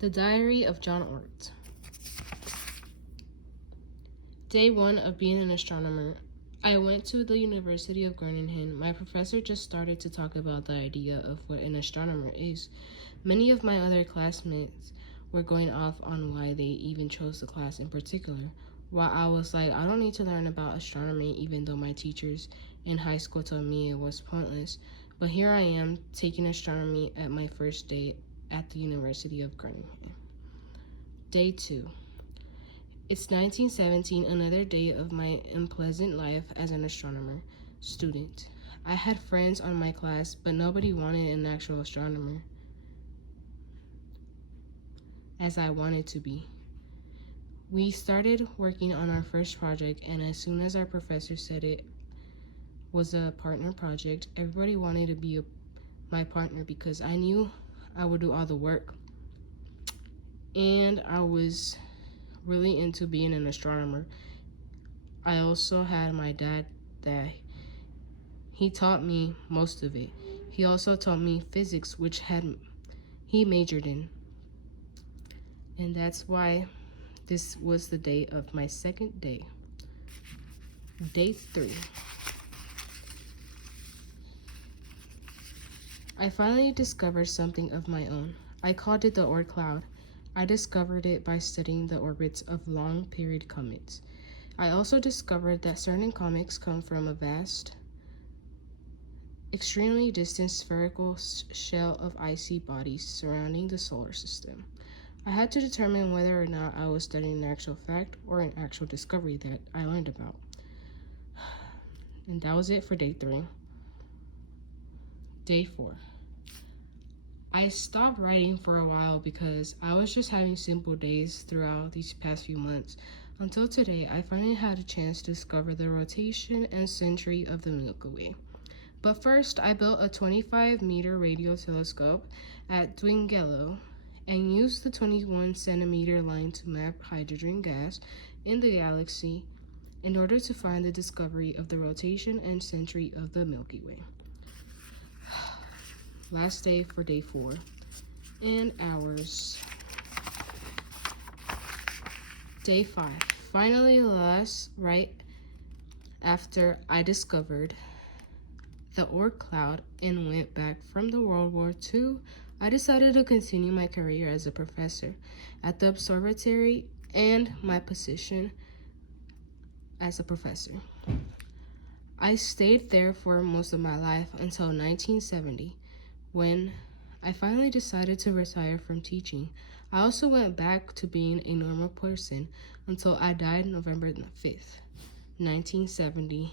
The Diary of John Oort. Day 1 of being an astronomer. I went to the University of Groningen. My professor just started to talk about the idea of what an astronomer is. Many of my other classmates were going off on why they even chose the class in particular, while I was like, I don't need to learn about astronomy, even though my teachers in high school told me it was pointless. But here I am taking astronomy at my first day at the University of Groningen. Day 2. It's 1917, another day of my unpleasant life as an astronomer student. I had friends on my class, but nobody wanted an actual astronomer, as I wanted to be. We started working on our first project, and as soon as our professor said it was a partner project, everybody wanted to be my partner because I knew I would do all the work. And I was really into being an astronomer. I also had my dad that he taught me most of it. He also taught me physics, which he majored in. And that's why this was the day of my second day. Day 3. I finally discovered something of my own. I called it the Oort cloud. I discovered it by studying the orbits of long-period comets. I also discovered that certain comets come from a vast, extremely distant spherical shell of icy bodies surrounding the solar system. I had to determine whether or not I was studying an actual fact or an actual discovery that I learned about. And that was it for day 3. Day 4. I stopped writing for a while because I was just having simple days throughout these past few months. Until today, I finally had a chance to discover the rotation and century of the Milky Way. But first, I built a 25-meter radio telescope at Dwingelo and used the 21-centimeter line to map hydrogen gas in the galaxy in order to find the discovery of the rotation and century of the Milky Way. Last day for day 4, and hours. Day 5. Finally, right after I discovered the Oort cloud and went back from the World War II, I decided to continue my career as a professor at the observatory and my position as a professor. I stayed there for most of my life until 1970, when I finally decided to retire from teaching. I also went back to being a normal person until I died November 5th, 1970.